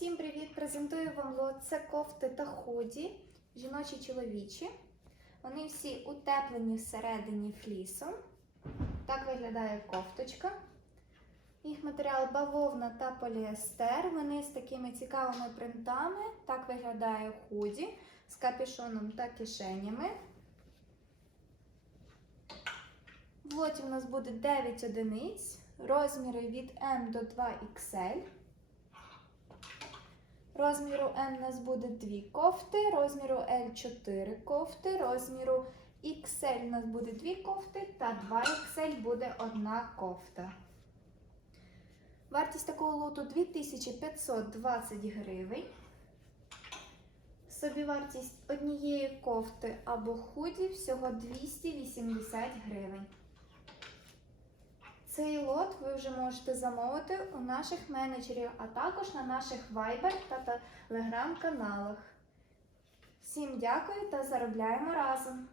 Всім привіт! Презентую вам лот. Це кофти та худі, жіночі чоловічі. Вони всі утеплені всередині флісом. Так виглядає кофточка. Їх матеріал бавовна та поліестер. Вони з такими цікавими принтами. Так виглядає худі з капюшоном та кишенями. В лоті у нас буде 9 одиниць, розміри від M до 2XL. Розміру у нас буде 2 кофти, розміру L 4 кофти, розміру XL у нас буде 2 кофти та 2XL буде одна кофта. Вартість такого лоту 2520 гривень. Собівартість однієї кофти або худі всього 280 гривень. Лот ви вже можете замовити у наших менеджерів, а також на наших Viber та Telegram каналах. Всім дякую та заробляємо разом!